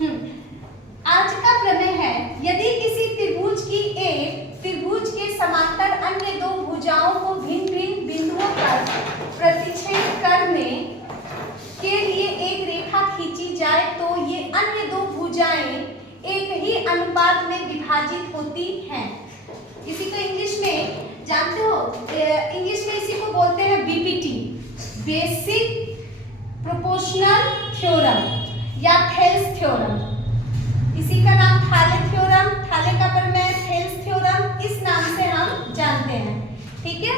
आज का प्रमेय है, यदि किसी त्रिभुज की एक त्रिभुज के समांतर अन्य दो भुजाओं को भिन्न भिन्न बिंदुओं पर प्रतिच्छेद करने के लिए एक रेखा खींची जाए तो ये अन्य दो भुजाएं एक ही अनुपात में विभाजित होती हैं। इसी को इंग्लिश में जानते हो, इंग्लिश में इसी को बोलते हैं बीपीटी, बेसिक प्रोपोर्शनल थ्योरम या थेल्स थ्योरम। इसी का नाम थाले थ्योरम, थाले का प्रमेय, थेल्स थ्योरम, इस नाम से हम जानते हैं। ठीक है,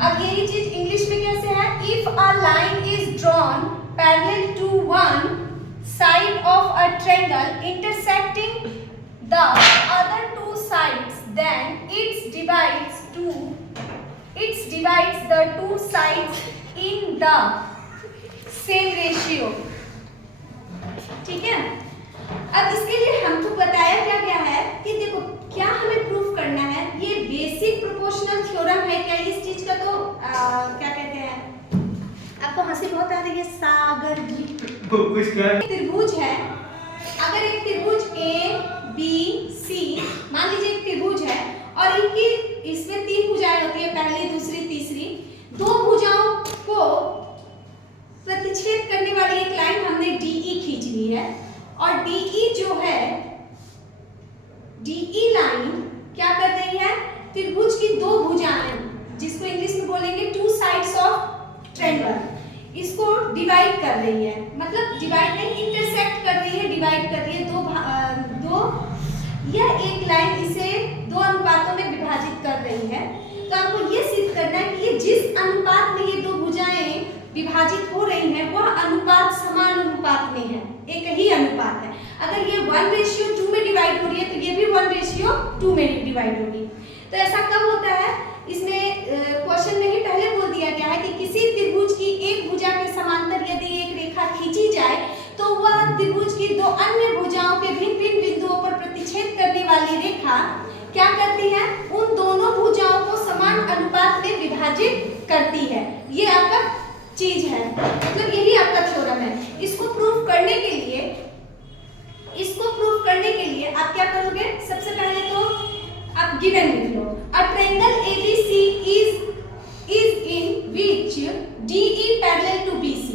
अब यही चीज इंग्लिश में कैसे है? If a line is drawn parallel to one side of a triangle intersecting the other two sides, then it divides the two sides in the same ratio। ठीक है, अब इसके लिए हमको बताया क्या गया है कि देखो क्या हमें प्रूफ करना है। ये बेसिक प्रोपोर्शनल थ्योरम है क्या? इस चीज का तो क्या कहते हैं, आपको हंसी बहुत आ रही है सागर जी। त्रिभुज है, अगर एक त्रिभुज ए बी सी, मान लीजिए एक त्रिभुज है और इनकी इसमें तीन भुजाएं होती है, पहली दूसरी तीसरी, दो भुजाओं को प्रतिच्छेद करने वाली एक लाइन हमने डीई खींच ली है और डीई जो है, डीई लाइन क्या कर रही है? त्रिभुज की दो भुजाएं, जिसको इंग्लिश में बोलेंगे टू साइड्स ऑफ ट्रायंगल, इसको डिवाइड कर रही है। मतलब डिवाइड नहीं, इंटरसेक्ट कर रही है, डिवाइड कर रही है। दो यह एक लाइन इसे दो अनुपातों में विभाजित कर रही है। तो आपको ये सिद्ध करना है कि ये जिस अनुपात में ये दो भुजाएं विभाजित हो रही हैं वह अनुपात समान अनुपात में है, एक ही अनुपात है। अगर ये 1:2 में डिवाइड हो रही है तो ये भी 1:2 में डिवाइड होगी। तो ऐसा कब होता है? इसमें क्वेश्चन में ही पहले बोल दिया गया है कि किसी त्रिभुज की एक भुजा के समांतर यदि एक रेखा खींची जाए तो वह त्रिभुज की दो अन्य भुजाओं के भिन्न भिन्न बिंदुओं पर प्रतिच्छेद करने वाली रेखा क्या करती है? उन दोनों भुजाओं को समान अनुपात में विभाजित करती है। ये आपका चीज है, मतलब यही आपका थ्योरम है। इसको प्रूफ करने के लिए आप क्या करोगे? सबसे पहले तो आप गिवन लिख लो, a triangle ABC is in which DE parallel to BC,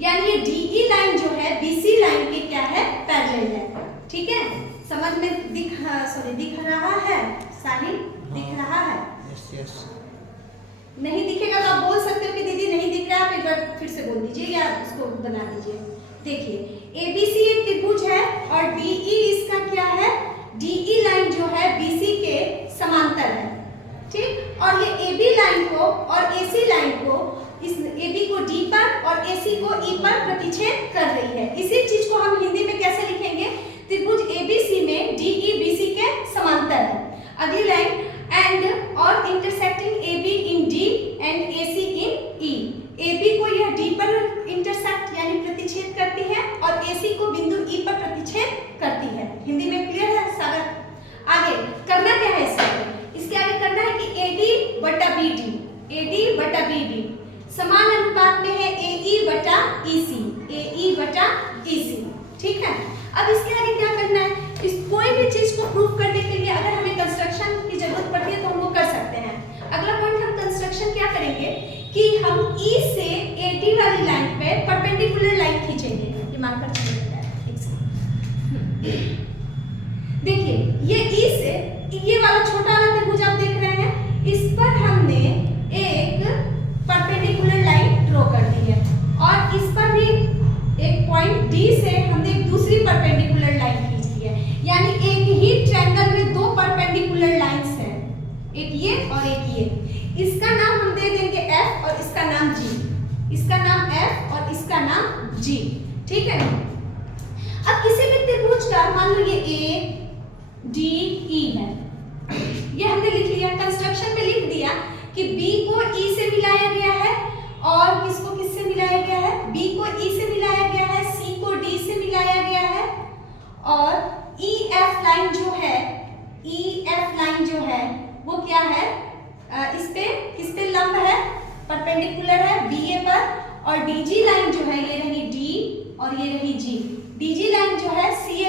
यानी ये DE लाइन जो है BC लाइन के क्या है? पैरेलल है। ठीक है, समझ में दिख रहा है? साहिल दिख रहा है? यस। नहीं दिखेगा तो आप बोल सकते हो कि दीदी नहीं दिख रहा, आप एक बार फिर से बोल दीजिए या उसको बना दीजिए। देखिए ABC एक त्रिभुज है और DE इसका क्या है? DE लाइन जो है BC के समांतर है। ठीक, और ये AB लाइन को और AC लाइन को, इस AB को D पर और AC को E पर प्रतिच्छेद कर रही है। इसी चीज को हम हिंदी में कैसे लिखेंगे? त्रिभुज ABC में DE BC के समांतर है। अगली लाइन, एंड और intersecting AB in D and AC in E। AB को यह D पर इंटरसेक्ट यानी प्रतिच्छेद करती है और AC को बिंदु E पर प्रतिच्छेद करती है। हिंदी में क्लियर है सागर? आगे करना क्या है इसके आगे करना है कि AD बटा BD समान अनुपात में है AE बटा EC। ठीक है, अब इसके आगे क्या करना है? इस कोई भी चीज को प्रूफ करने के लिए अगर हमें कंस्ट्रक्शन की जरूरत पड़ती है तो हम वो कर सकते हैं। अगला पॉइंट, हम कंस्ट्रक्शन क्या करेंगे कि हम E से AD वाली लाइन पे परपेंडिकुलर लाइन खींचेंगे। ये मानकर चलिए, देखिए ये E से ये वाला छोटा वाला त्रिभुज आप देख रहे हैं, इस पर हमने एक परपेंडिकुलर लाइन ड्रॉ कर दी है और इस पर भी एक पॉइंट D से हमने एक दूसरी परपेंडिकुलर लाइन खींच दी है। यानी एक ही ट्रायंगल में दो परपेंडिकुलर लाइंस हैं, एक ये और एक ये। इसका नाम हम दे देंगे F और इसका नाम G, इसका नाम F और इसका नाम G। ठीक है, अब किसी भी त्रिभुज का मान लो ये ADE है, ये हमने लिख लिया, कंस्ट्रक्शन में लिख दिया कि B को E से मिलाया गया है और किसको किससे मिलाया गया है? B को E से मिलाया गया है, C को D से मिलाया गया है और EF लाइन जो है वो क्या है? इस पे किस पे लंब है? परपेंडिकुलर है BA पर। और DG लाइन जो है ये रही D और ये रही G। DG लाइन जो है CA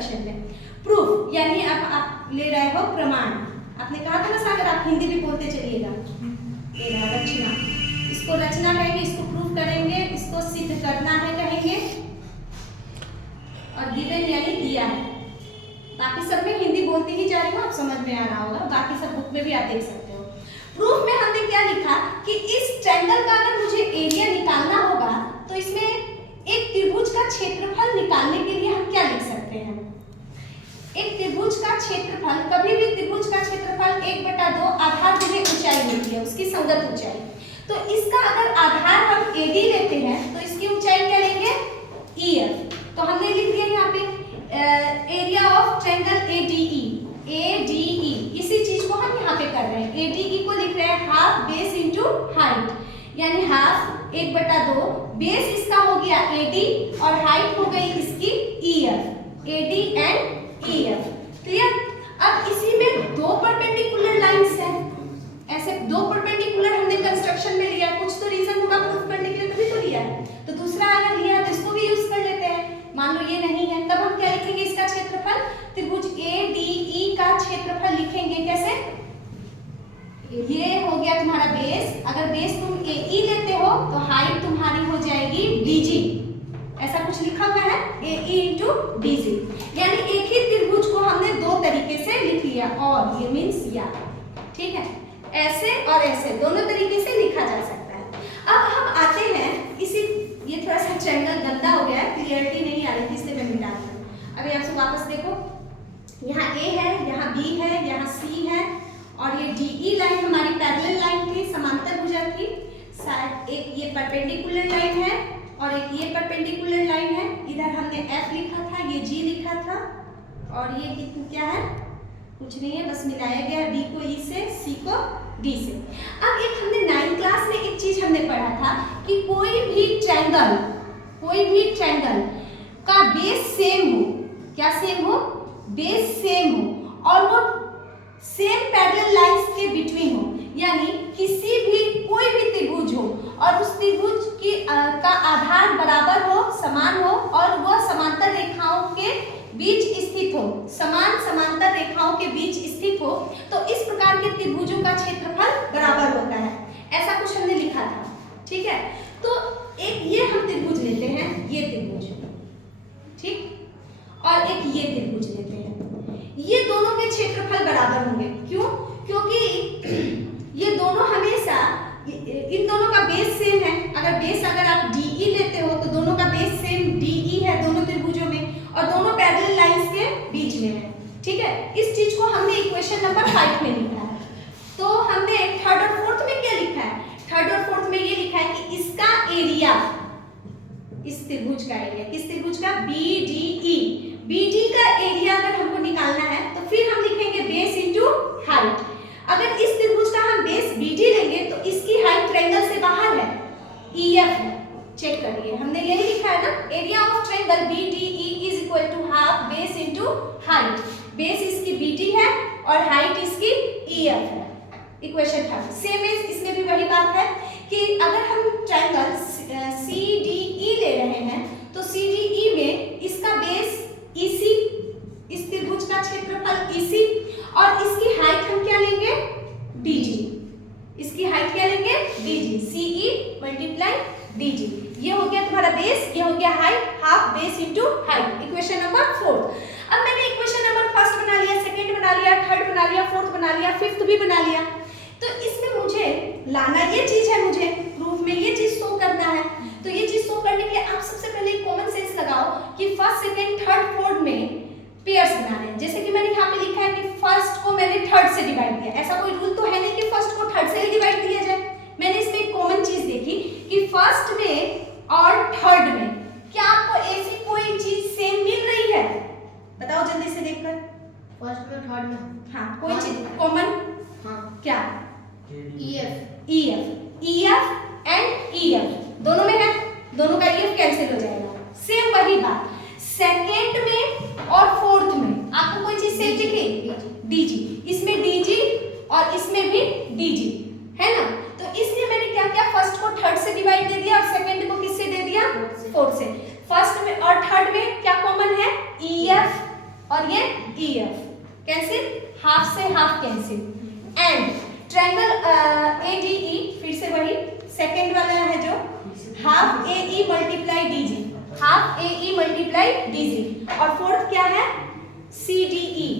कंस्ट्रक्शन में। प्रूफ यानी अब आप ले रहे हो प्रमाण। आपने कहा था ना सागर, आप हिंदी भी बोलते चलिएगा। ये रहा रचना, इसको रचना कहेंगे, इसको प्रूफ करेंगे, इसको सिद्ध करना है कहेंगे, और गिवन यानी दिया है। बाकी सब में हिंदी बोलती ही जा रही हूँ, आप समझ में आ रहा होगा, बाकी सब बुक में भी आप देख सकते हो। प्रूफ में हमने क्या लिखा कि इस ट्रायंगल का अगर मुझे एरिया निकालना होगा तो इसमें एक त्रिभुज का क्षेत्रफल निकालने के लिए हम क्या लिख सकते हैं। एक त्रिभुज का क्षेत्रफल, कभी भी त्रिभुज का क्षेत्रफल 1/2 आधार गुणे ऊंचाई होती है, उसकी संगत ऊंचाई। तो इसका अगर आधार हम AD लेते हैं तो इसकी ऊंचाई क्या लेंगे, EF। तो हमने लिख दिया यहाँ पे एरिया ऑफ ट्रायंगल ADE। इसी चीज को हम यहाँ पे कर रहे हैं, ADE को लिख रहे हैं हाफ बेस इंटू हाइट, यानी हाफ 1/2, बेस इसका हो गया AD और हाइट हो गई इसकी EF, AD and EF। Clear. अब इसी में दो परपेंडिकुलर लाइंस हैं, ऐसे दो परपेंडिकुलर हमने कंस्ट्रक्शन में लिया, कुछ तो रीजन होगा प्रूफ करने के लिए तभी तो लिया है। तो दूसरा अगर लिया है तो इसको भी यूज कर लेते हैं। मान लो ये नहीं है, तब हम क्या लिखेंगे, इसका क्षेत्रफल, त्रिभुज ADE का क्षेत्रफल लिखेंगे कैसे, ये हो गया तुम्हारा बेस। अगर बेस तुम AE लेते हो तो हाइट तुम्हारी हो जाएगी DG, ऐसा कुछ लिखा हुआ है AE इंटू DG, यानी एक ही त्रिभुज को हमने दो तरीके से लिख लिया, और ये मीन्स या, ठीक है, ऐसे और ऐसे दोनों तरीके से लिखा जा सकता है। अब हम आते हैं इसी, ये थोड़ा सा ट्रायंगल गंदा हो गया है, क्लियरिटी नहीं आ रही थी इसलिए मैं मिटा दूं। अभी आप सब वापस देखो, यहाँ A है, यहाँ B है, यहाँ C है, और ये DE लाइन हमारी पैरेलल लाइन थी, समांतर भुजा थी। एक ये परपेंडिकुलर लाइन है और एक ये परपेंडिकुलर लाइन है। इधर हमने F लिखा था, ये G लिखा था, और ये क्या है, कुछ नहीं है, बस मिलाया गया B को E से, C को D से। अब एक हमने 9th क्लास में एक चीज हमने पढ़ा था कि कोई भी ट्रायंगल का बेस सेम हो, क्या सेम हो, बेस सेम हो, और वो सेम पैरेलल लाइंस के बिटवीन हो, यानी किसी भी कोई भी त्रिभुज हो और उस त्रिभुज की का आधार बराबर हो, समान हो, और वह समांतर रेखाओं के बीच स्थित हो, समान समांतर रेखाओं के बीच स्थित हो, तो इस प्रकार के त्रिभुजों का क्षेत्रफल बराबर होता है। ऐसा कुछ हमने लिखा था, ठीक है। तो एक ये हम त्रिभुज लेते हैं, ये त्रिभुज, ठीक, और एक ये त्रिभुज लेते हैं, ये दोनों के क्षेत्रफल बराबर होंगे। क्यों? क्योंकि ये दोनों हमेशा, इन दोनों का बेस सेम है। अगर आप DE लेते हो तो दोनों का बेस सेम DE है दोनों त्रिभुजों में, और दोनों पैरेलल लाइंस के बीच में है, ठीक है। इस चीज को हमने इक्वेशन नंबर 5 में लिखा है। तो हमने थर्ड और फोर्थ में क्या लिखा है, थर्ड और फोर्थ में ये लिखा है कि इसका एरिया, इस त्रिभुज का एरिया, किस त्रिभुज का, BD का एरिया अगर हमको निकालना है तो फिर हम लिखेंगे बेस इंटू हाइट। अगर इस त्रिभुज का हम बेस BD लेंगे तो इसकी हाइट ट्रायंगल से बाहर है, EF है, चेक करिए, हमने यही लिखा है ना, area of triangle BDE is equal to half base into height. Base इसकी BD है और हाइट इसकी EF है। इक्वेशन 3 सेम है, इसमें भी वही बात है कि अगर हम ट्रायंगल CDE ले रहे हैं तो CDE में इसका बेस EC, इस त्रिभुज का क्षेत्रफल EC, और इसकी हाइट हम क्या लेंगे, DG, इसकी हाइट क्या लेंगे, DG, CE मल्टीप्लाई DG। ये हो गया तुम्हारा बेस, ये हो गया height, half base into height. Equation number 4। अब मैंने इक्वेशन नंबर 1 बना लिया, 2 बना लिया, 3 बना लिया, 4 बना लिया, 5 भी बना लिया। तो इसमें मुझे लाना ये चीज है, मुझे प्रूफ में ये चीज शो करना है। तो ये चीज शो करने के लिए आप सबसे पहले कॉमन सेंस लगाओ कि फर्स्ट, सेकंड, थर्ड, फोर्थ में पेयर्स बनाने हैं। जैसे कि मैंने यहाँ पे लिखा है कि फर्स्ट को मैंने थर्ड से डिवाइड किया, ऐसा कोई रूल तो है नहीं कि फर्स्ट को थर्ड से ही डिवाइड किया जाए। मैंने इसमें एक कॉमन चीज देखी कि फर्स्ट में और थर्ड में क्या आपको ऐसी कोई चीज सेम मिल रही है, बताओ जल्दी से देखकर। फर्स्ट में, थर्ड में, हाँ, कोई चीज कॉमन, हाँ, क्या, EF एंड EF दोनों में है, दोनों का EF कैंसिल हो जाएगा। सेम वही बात सेकंड में और फोर्थ में आपको कोई चीज सेम दिखी, DG, इसमें DG और इसमें भी DG है ना। A E multiply D G, half A E multiply D G. और फोर्थ क्या है, C D E,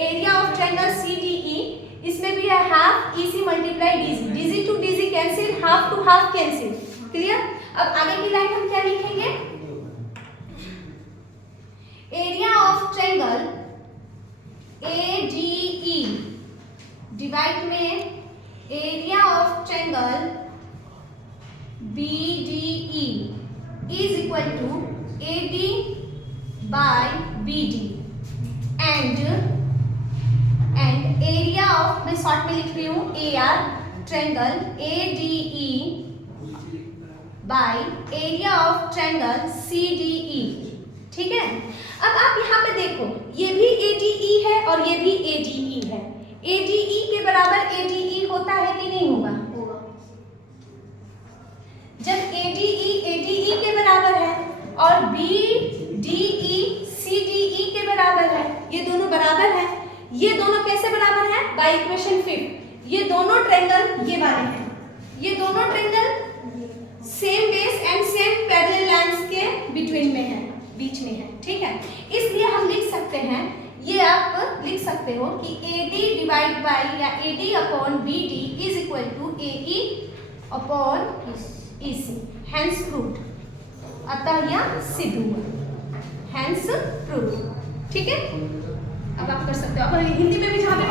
area of triangle C D E, इसमें भी है half E C multiply D G, D G to D G cancel, half to half cancel. Clear? अब आगे की line हम क्या लिखेंगे, area of triangle A D E divide में area of triangle B D E is equal to A D by B D and area of, मैं short में लिख रही हूँ, A R triangle A D E by area of triangle C D E. ठीक है? अब आप यहाँ पे देखो, ये भी ए डी ई है और ये भी ए डी ई है। ए डी ई के बराबर ए डी ई होता है कि नहीं होगा? होगा। जब ए डी ई के बराबर है और B D E C D E के बराबर है, ये दोनों बराबर है। ये दोनों कैसे बराबर है? By equation 5। ये दोनों ट्रायंगल ये वाले हैं, ये दोनों triangle same base and same parallel lines के बिटवीन में है, बीच में है। ठीक है? इसलिए हम लिख सकते हैं, ये आप लिख सकते हो कि ए डी डिवाइड बाई या A D upon B D is equal to A E upon E C, hence proved, अतः यह सिद्ध हुआ, हैंस प्रूव्ड। ठीक है? अब आप कर सकते हो। अब हिंदी में भी जहाँ पे